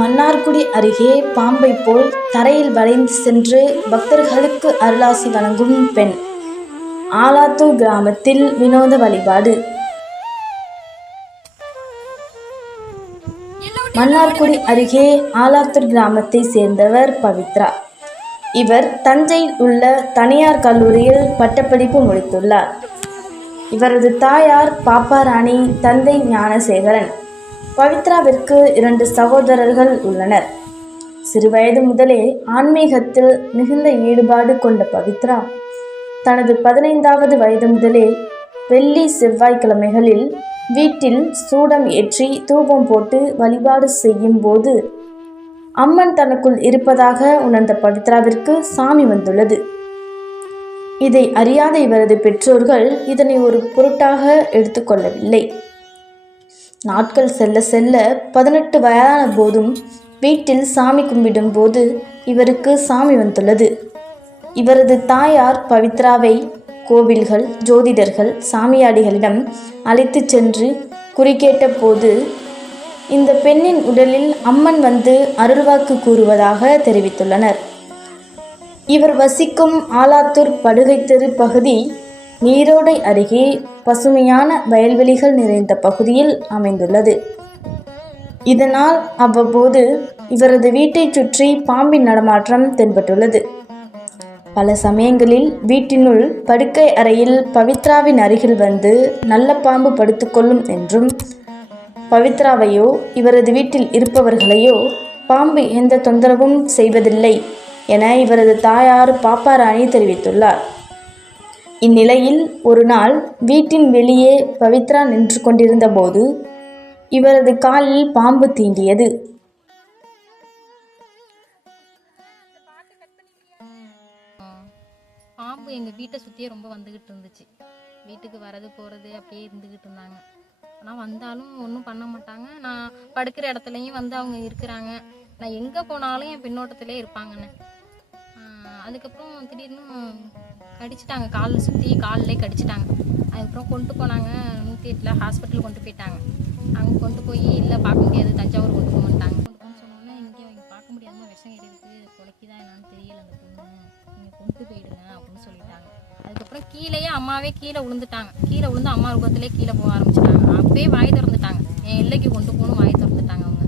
மன்னார்குடி அருகே பாம்பை போல் தரையில் வளைந்து சென்று பக்தர்களுக்கு அருளாசி வழங்கும் பெண். ஆலாத்தூர் கிராமத்தில் வினோத வழிபாடு. மன்னார்குடி அருகே ஆலாத்தூர் கிராமத்தை சேர்ந்தவர் பவித்ரா. இவர் தஞ்சையில் உள்ள தனியார் கல்லூரியில் பட்டப்படிப்பு முடித்துள்ளார். இவரது தாயார் பாப்பாராணி, தந்தை ஞானசேகரன். பவித்ராவிற்கு 2 சகோதரர்கள் உள்ளனர். சிறுவயது முதலே ஆன்மீகத்தில் மிகுந்த ஈடுபாடு கொண்ட பவித்ரா தனது 15வது வயது முதலே வெள்ளி செவ்வாய்க்கிழமைகளில் வீட்டில் சூடம் ஏற்றி தூபம் போட்டு வழிபாடு செய்யும் போது அம்மன் தனக்குள் இருப்பதாக உணர்ந்த பவித்ராவிற்கு சாமி வந்துள்ளது. இதை அறியாத இவரது பெற்றோர்கள் இதனை ஒரு பொருட்டாக எடுத்துக்கொள்ளவில்லை. நாட்கள் செல்ல செல்ல 18 வயதான போதும் வீட்டில் சாமி கும்பிடும் போது இவருக்கு சாமி வந்துள்ளது. இவரது தாயார் பவித்ராவை கோவில்கள், ஜோதிடர்கள், சாமியாடிகளிடம் அழைத்து சென்று குறிகேட்ட போது இந்த பெண்ணின் உடலில் அம்மன் வந்து அருள்வாக்கு கூறுவதாக தெரிவித்துள்ளனர். இவர் வசிக்கும் ஆலாத்தூர் படுகை தெரு பகுதி நீரோடை அருகே பசுமையான வயல்வெளிகள் நிறைந்த பகுதியில் அமைந்துள்ளது. இதனால் அவ்வப்போது இவரது வீட்டை சுற்றி பாம்பின் நடமாட்டம் தென்பட்டுள்ளது. பல சமயங்களில் வீட்டினுள் படுக்கை அறையில் பவித்ராவின் அருகில் வந்து நல்ல பாம்பு படுத்துக்கொள்ளும் என்றும், பவித்ராவையோ இவரது வீட்டில் இருப்பவர்களையோ பாம்பு எந்த தொந்தரவும் செய்வதில்லை என இவரது தாயார் பாப்பாராணி தெரிவித்துள்ளார். இந்நிலையில் ஒரு நாள் வீட்டின் வெளியே பவித்ரா நின்று கொண்டிருந்த போது இவரது காலில் பாம்பு தீண்டியது. பாம்பு எங்கள் வீட்டை சுற்றியே ரொம்ப வந்துக்கிட்டு இருந்துச்சு. வீட்டுக்கு வரது போகிறது அப்படியே இருந்துக்கிட்டு இருந்தாங்க. ஆனால் வந்தாலும் ஒன்றும் பண்ண மாட்டாங்க. நான் படுக்கிற இடத்துலையும் வந்து அவங்க இருக்கிறாங்க. நான் எங்கே போனாலும் என் பின்னோட்டத்திலே இருப்பாங்கன்னு. அதுக்கப்புறம் திடீர்னு கடிச்சிட்டாங்க, காலில் சுற்றி காலிலே கடிச்சிட்டாங்க. அதுக்கப்புறம் கொண்டு போனாங்க 108 ஹாஸ்பிட்டல் கொண்டு போயிட்டாங்க. அங்கே கொண்டு போய் இல்லை பார்க்க முடியாது, தஞ்சாவூர் கொண்டு போக மாட்டாங்க. கொண்டு போகணும்னு சொன்னோன்னே இங்கே அவங்க பார்க்க முடியாமல் விஷம் ஏறிருக்கு, கொலைக்குதான் என்னன்னு தெரியல அந்த பொண்ணு, நீங்கள் கொண்டு போயிடுங்க அப்படின்னு சொல்லிட்டாங்க. அதுக்கப்புறம் கீழேயே அம்மாவே கீழே விழுந்துட்டாங்க. கீழே விழுந்து அம்மா ரூபத்திலே கீழே போக ஆரம்பிச்சிட்டாங்க. அப்பயே வாய் திறந்துட்டாங்க. என் எல்லைக்கு கொண்டு போகணும் வாய் திறந்துட்டாங்க அவங்க.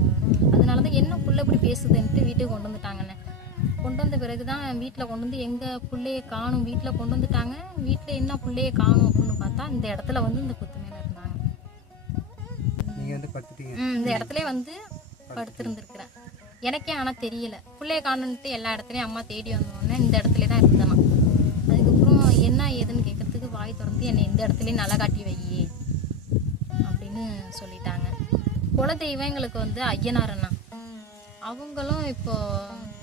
அதனால தான் என்ன புள்ள இப்படி பேசுதுன்ட்டு வீட்டுக்கு கொண்டு வந்துட்டாங்கன்னு. கொண்டு வந்த பிறகு தான் வீட்டில் கொண்டு வந்து எங்கள் பிள்ளையை காணும், வீட்டில் கொண்டு வந்துட்டாங்க. வீட்டில் என்ன பிள்ளையை காணும் அப்படின்னு பார்த்தா இந்த இடத்துல வந்து இந்த குத்து மேலே இருந்தாங்க. இந்த இடத்துல வந்து படுத்திருந்துருக்குறேன். எனக்கே ஆனால் தெரியல. பிள்ளையை காணுன்ட்டு எல்லா இடத்துலையும் அம்மா தேடி வந்தோடனே இந்த இடத்துல தான் இருந்தேன். அதுக்கப்புறம் என்ன ஏதுன்னு கேட்கறதுக்கு வாய் திறந்து என்னை இந்த இடத்துலையும் நல்லா காட்டி வை அப்படின்னு சொல்லிட்டாங்க. குலதெய்வம் எங்களுக்கு வந்து ஐயனாரண்ணா. அவங்களும் இப்போ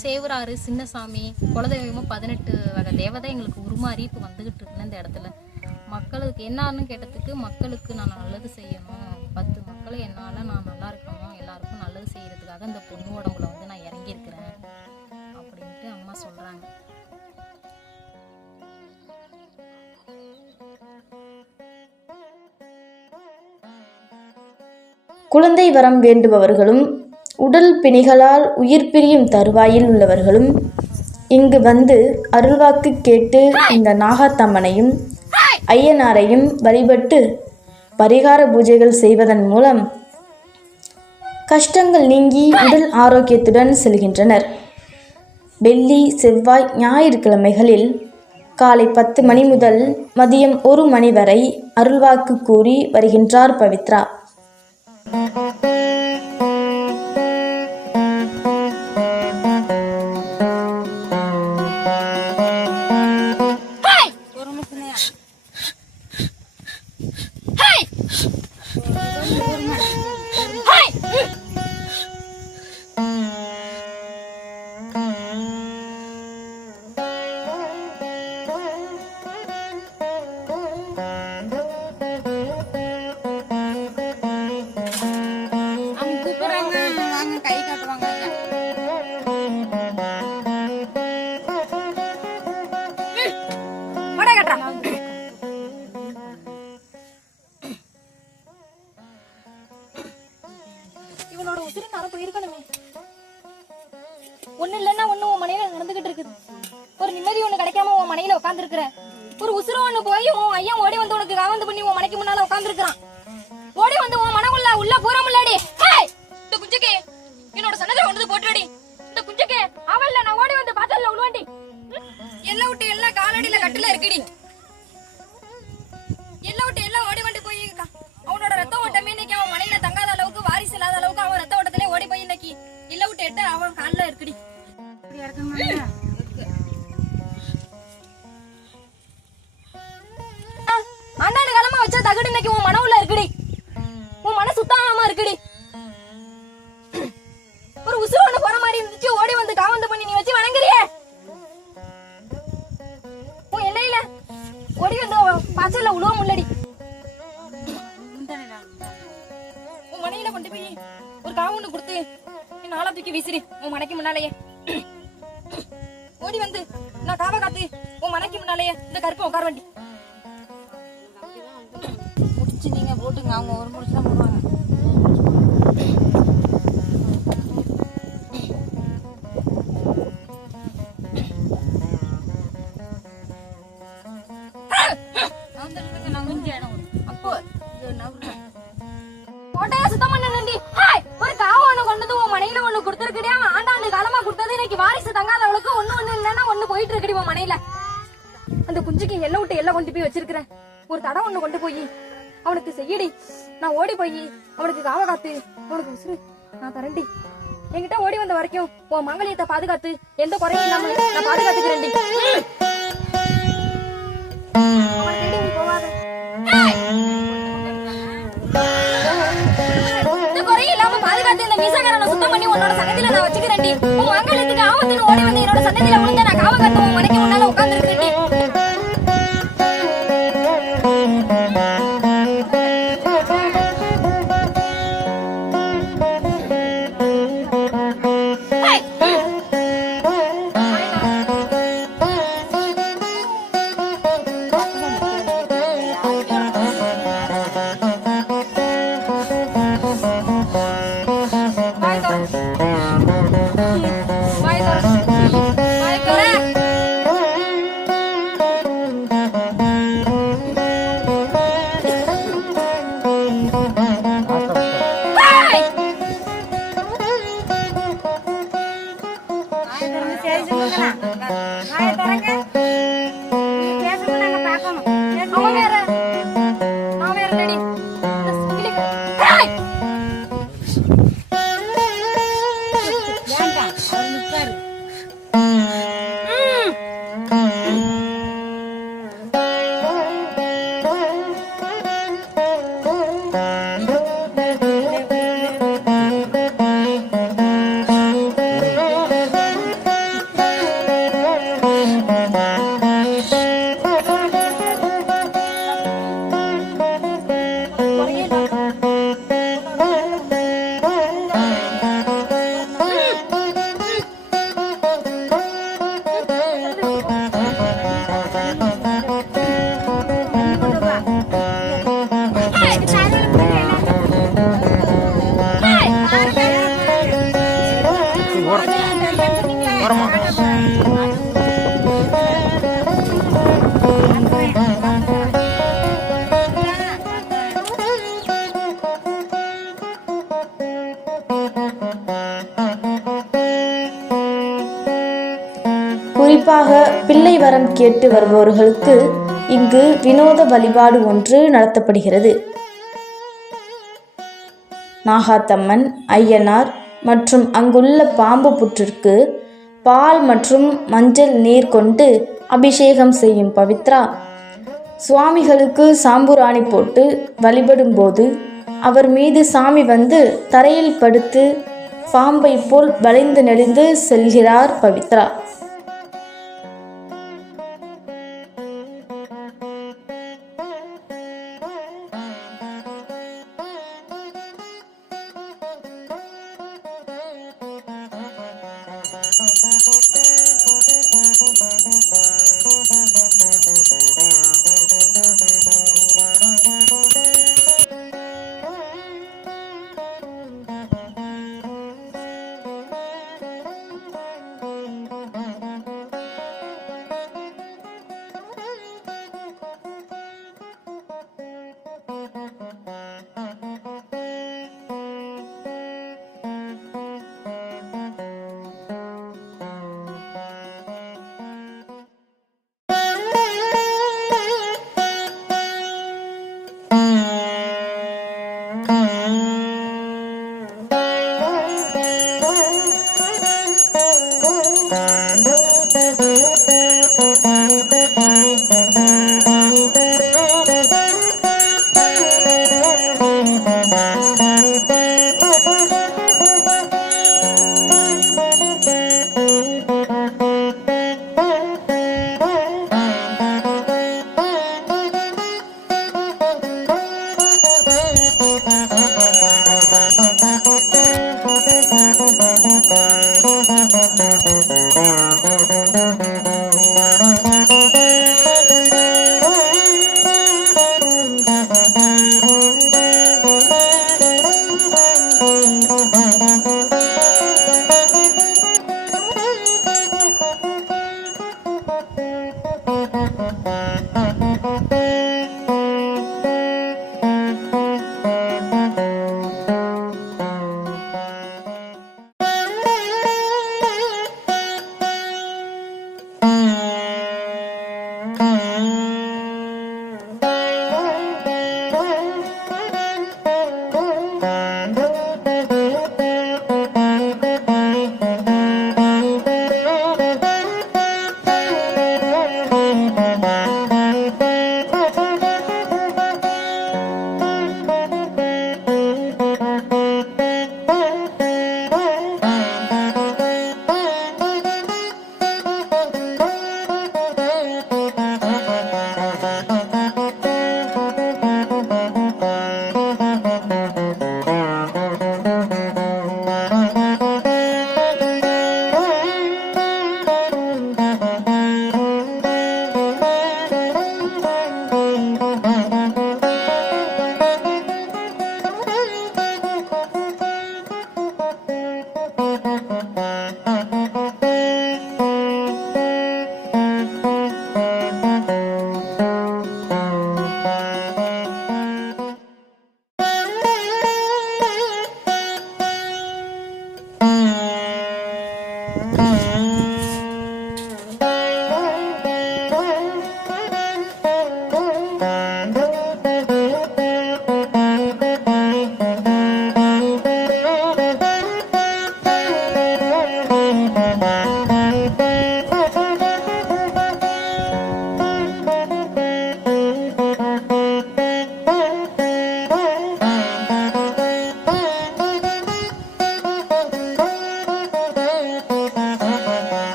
சேவராறு, சின்னசாமி, குலதெய்வமும் 18 வகை தேவதை எங்களுக்கு உருமாறி இப்போ வந்துக்கிட்டு இருக்குன்னு இந்த இடத்துல. மக்களுக்கு என்னான்னு கேட்டதுக்கு, மக்களுக்கு நான் நல்லது செய்யணும், 10 மக்கள் என்னால் நான் நல்லா இருக்கணும், எல்லாருக்கும் நல்லது செய்கிறதுக்காக இந்த பொண்ணு உடம்புல வந்து நான் இறங்கியிருக்கிறேன் அப்படின்ட்டு அம்மா சொல்கிறாங்க. குழந்தை வரம் வேண்டுபவர்களும் உடல் பிணிகளால் உயிர் பிரியும் தருவாயில் உள்ளவர்களும் இங்கு வந்து அருள்வாக்கு கேட்டு இந்த நாகத்தம்மனையும் ஐயனாரையும் வழிபட்டு பரிகார பூஜைகள் செய்வதன் மூலம் கஷ்டங்கள் நீங்கி உடல் ஆரோக்கியத்துடன் செல்கின்றனர். வெள்ளி, செவ்வாய், ஞாயிற்றுக்கிழமைகளில் காலை 10 மணி முதல் மதியம் 1 மணி வரை அருள்வாக்கு கூறி வருகின்றார் பவித்ரா. இவனோட உசிரி நரம்பு இருக்கணுமே. மனையில உட்காந்துருக்குற. ஒரு உசுறு ஒண்ணு போய் உன் ஐயன் ஓடி வந்து உனக்கு காவந்து பண்ணி உன் மனைக்கு முன்னால உட்காந்துருக்கான். ஓடி வந்து உன் மனக்குள்ள உள்ள பூரா முள்ளாடி. இந்த குஞ்சுக்கு என்னோட சன்னதில கொண்டு போட்டுடி. இந்த குஞ்சுக்கு அவல்ல நான் ஓடி வந்து பாத்தல்ல உள்வாண்டி. எல்லாம் விட்டு எல்லாம் காலடியில கட்டுல இருக்குடி. எல்லாம் விட்டு எல்லாம் ஓடி வந்து போய் அவனோட ரத்த ஓட்டமே இன்னைக்கு அவன் மனையில தங்காத அளவுக்கு வாரிசு இல்லாத அளவுக்கு அவன் ரத்த ஓட்டத்திலே ஓடி போய் இன்னைக்கு எல்லாம் விட்டு எட்டு அவன் கால்ல இருக்குடி. ஆண்டாண்டு காலமா வச்ச தகடு இன்னைக்கு உன் மன உள்ள இருக்குடி. உன் மன சுத்தாம இருக்குடி. ஒரு உசுறு ஒண்ணு போற மாதிரி இருந்துச்சு ஓடி வந்து காவந்து பண்ணி நீ வச்சு வணங்குறியே. உன் எல்லையில ஓடி வந்து பாச்சல்ல உழுவ முள்ளடி. உன் மனையில கொண்டு போய் ஒரு காவொண்ணு கொடுத்து நீ நாளா தூக்கி வீசிரு உன் மனைக்கு முன்னாலேயே. ஓடி வந்து நான் காவ காத்து உன் மனைக்கு முன்னாலேயே இந்த கருப்பு உட்கார வண்டி முடிச்சு நீங்க போட்டுங்க. அவங்க ஒரு முடிச்சு தான் போடுவாங்க. அப்போ கோட்டையா சுத்தம் பண்ணி ஒரு காவ ஒண்ணு கொண்டது உன் மனையில ஒண்ணு கொடுத்துருக்கடியா. ஆண்டாண்டு காலமா கொடுத்தது இன்னைக்கு வாரிசு தங்காதவளுக்கு ஒண்ணு இல்லன்னா ஒண்ணு போயிட்டு இருக்குடி உன் மனையில. அந்த குஞ்சுக்கு எல்லாம் விட்டு எல்லாம் கொண்டு போய் வச்சிருக்கிறேன். ஒரு தடம் ஒண்ணு கொண்டு போய் அவனுக்கு செய்யடி. நான் ஓடி போய் அவனுக்கு காவ காத்து அவனுக்கு உசுறு நான் தரண்டி. என்கிட்ட ஓடி வந்த வரைக்கும் உன் மங்கலியத்தை பாதுகாத்து எந்த குறையும் இல்லாம நான் பாதுகாத்துக்கிறேன்டி. பாதுகாத்து இந்த மீசக்காரனை சுத்தம் பண்ணி உன்னோட சன்னதியில நான் வச்சுக்கிறேன்டி. உன் மங்கலத்துக்கு ஆபத்துன்னு ஓடி வந்து என்னோட சன்னதியில விழுந்த நான் காவ காத்து உன் மனைக்கு முன்னால உட்கார்ந்து இருக்கேன்டி. குறிப்பாக பிள்ளை வரம் கேட்டு வருபவர்களுக்கு இங்கு வினோத வழிபாடு ஒன்று நடத்தப்படுகிறது. நாகாத்தம்மன், ஐயனார் மற்றும் அங்குள்ள பாம்பு புற்றிற்கு பால் மற்றும் மஞ்சள் நீர் கொண்டு அபிஷேகம் செய்யும் பவித்ரா சுவாமிகளுக்கு சாம்புராணி போட்டு வழிபடும்போது அவர் மீது சாமி வந்து தரையில் படுத்து பாம்பை போல் வளைந்து நெளிந்து செல்கிறார் பவித்ரா.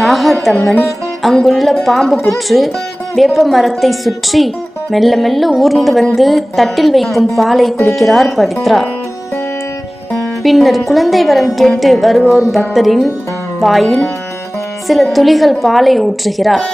நாகத்தம்மன் அங்குள்ள பாம்பு புற்று வேப்ப மரத்தை சுற்றி மெல்ல மெல்ல ஊர்ந்து வந்து தட்டில் வைக்கும் பாலை குடிக்கிறார் பவித்ரா. பின்னர் குழந்தை வரம் கேட்டு வருவோர் பக்தரின் வாயில் சில துளிகள் பாலை ஊற்றுகிறார்.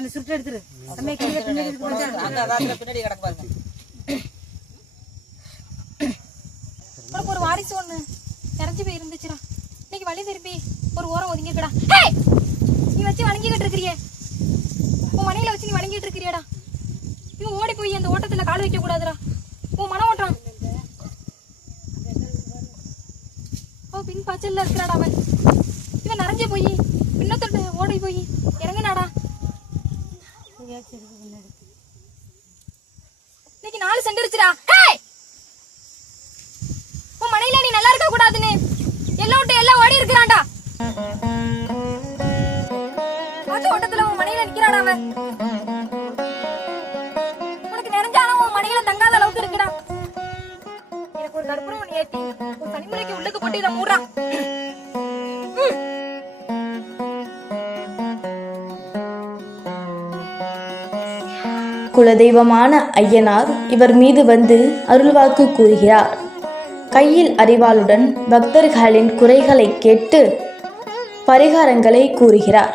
அந்த சுருட்டு எடுத்துரு நம்ம கீழே பின்னாடி பின்னாடி கிடக்கு பாருங்க. உனக்கு ஒரு வாரிசு ஒண்ணு இறஞ்சி போய் இருந்துச்சுடா. இன்னைக்கு வழி திருப்பி ஒரு ஓரம் ஒதுங்கிக்கடா. நீ வச்சு வணங்கிக்கிட்டு இருக்கிறியே, உன் மனையில வச்சு நீ வணங்கிட்டு இருக்கிறியடா. இவன் ஓடி போய் அந்த ஓட்டத்துல கால் வைக்க கூடாதுடா. உன் மனம் ஓட்டுறான். அவன் பின் பாய்ச்சல்ல இருக்கிறாடா. அவன் இவன் நிறைஞ்சே போய் பின்னத்தோட ஓடி போய் இறங்கினாடா. இன்னைக்கு 4 சென்டிருச்சுடா. உன் மனையில நீ நல்லா இருக்க கூடாதுன்னு எல்லாம் விட்டு எல்லாம் ஓடி இருக்கிறான்டா. ஓட்டத்துல உன் மனையில நிக்கிறாடா. அவன் உனக்கு நிறைஞ்சாலும் உன் மனையில தங்காத அளவுக்கு இருக்குடா. எனக்கு ஒரு கற்பூரம் ஒண்ணு ஏத்தி ஒரு தனிமுறைக்கு உள்ளுக்கு போட்டு இதை மூடுறான். குலதெய்வமான ஐயனார் இவர் மீது வந்து அருள்வாக்கு கூறுகிறார். கையில் அரிவாளுடன் பக்தர்களின் குறைகளை கேட்டு பரிகாரங்களை கூறுகிறார்.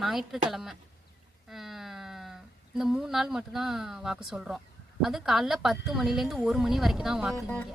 ஞாயிற்றுக்கிழமை இந்த 3 நாள் மட்டும்தான் வாக்கு சொல்கிறோம். அது காலைல 10 மணிலேருந்து 1 மணி வரைக்கும் தான் வாக்கு இங்கே.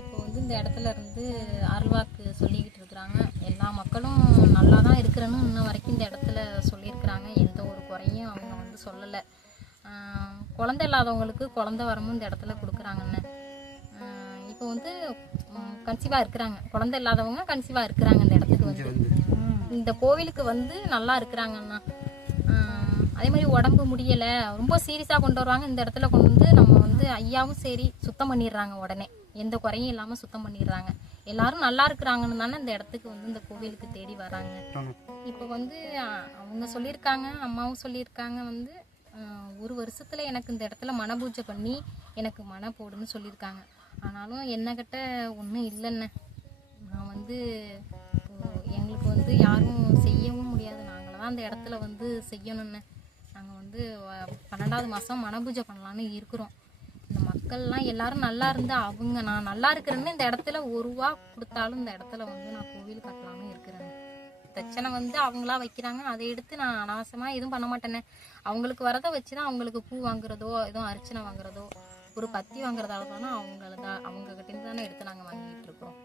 இப்போ வந்து இந்த இடத்துல இருந்து அருள்வாக்கு சொல்லிக்கிட்டு இருக்கிறாங்க. எல்லா மக்களும் நல்லா தான் இருக்கிறேன்னு இன்ன வரைக்கும் இந்த இடத்துல சொல்லியிருக்கிறாங்க. எந்த ஒரு குறையும் அவங்க வந்து சொல்லலை. குழந்தை இல்லாதவங்களுக்கு குழந்தை வரமும் இந்த இடத்துல கொடுக்குறாங்கன்னு. இப்போ வந்து கன்சீவாக இருக்கிறாங்க. குழந்தை இல்லாதவங்க கன்சீவாக இருக்கிறாங்க. இந்த இடத்துக்கு வந்து இந்த கோவிலுக்கு வந்து நல்லா இருக்கிறாங்கண்ணா. அதே மாதிரி உடம்பு முடியலை ரொம்ப சீரியஸாக கொண்டு வருவாங்க. இந்த இடத்துல கொண்டு வந்து நம்ம வந்து ஐயாவும் சரி சுத்தம் பண்ணிடுறாங்க. உடனே எந்த குறையும் இல்லாமல் சுத்தம் பண்ணிடுறாங்க. எல்லாரும் நல்லா இருக்கிறாங்கன்னு தானே இந்த இடத்துக்கு வந்து இந்த கோவிலுக்கு தேடி வராங்க. இப்போ வந்து அவங்க சொல்லியிருக்காங்க, அம்மாவும் சொல்லியிருக்காங்க வந்து 1 வருஷத்தில் எனக்கு இந்த இடத்துல மன பூஜை பண்ணி எனக்கு மன போடுன்னு சொல்லியிருக்காங்க. ஆனாலும் என்னக்கிட்ட ஒன்றும் இல்லைண்ணே. நான் வந்து எங்களுக்கு வந்து யாரும் செய்யவும் முடியாது. நாங்கள தான் அந்த இடத்துல வந்து செய்யணும்னு நாங்கள் வந்து 12வது மாதம் மன பூஜை பண்ணலான்னு இருக்கிறோம். இந்த மக்கள்லாம் எல்லாரும் நல்லா இருந்து அவங்க நான் நல்லா இருக்கிறேன்னு இந்த இடத்துல 1 ரூபா கொடுத்தாலும் இந்த இடத்துல வந்து நான் கோவில் கட்டலாம்னு இருக்கிறேன். பிரச்சனை வந்து அவங்களா வைக்கிறாங்க. அதை எடுத்து நான் அனாவசியமாக எதுவும் பண்ண மாட்டேனே. அவங்களுக்கு வரதை வச்சு தான் அவங்களுக்கு பூ வாங்குறதோ எதுவும் அர்ச்சனை வாங்குறதோ ஒரு பத்தி வாங்குறதால தானே அவங்ககிட்ட தானே எடுத்து நாங்கள் வாங்கிட்டு இருக்கோம்.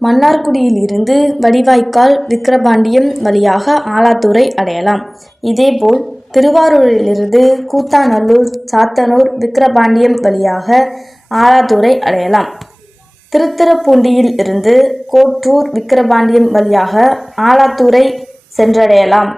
மன்னார்குடியில் இருந்து வடிவாய்க்கால் விக்கிரபாண்டியம் வழியாக ஆலாத்தூரை அடையலாம். இதேபோல் திருவாரூரிலிருந்து கூத்தாநல்லூர், சாத்தனூர், விக்கிரபாண்டியம் வழியாக ஆலாத்தூரை அடையலாம். திருத்துறைப்பூண்டியில் இருந்து கோட்டூர், விக்கிரபாண்டியம் வழியாக ஆலாத்தூரை சென்றடையலாம்.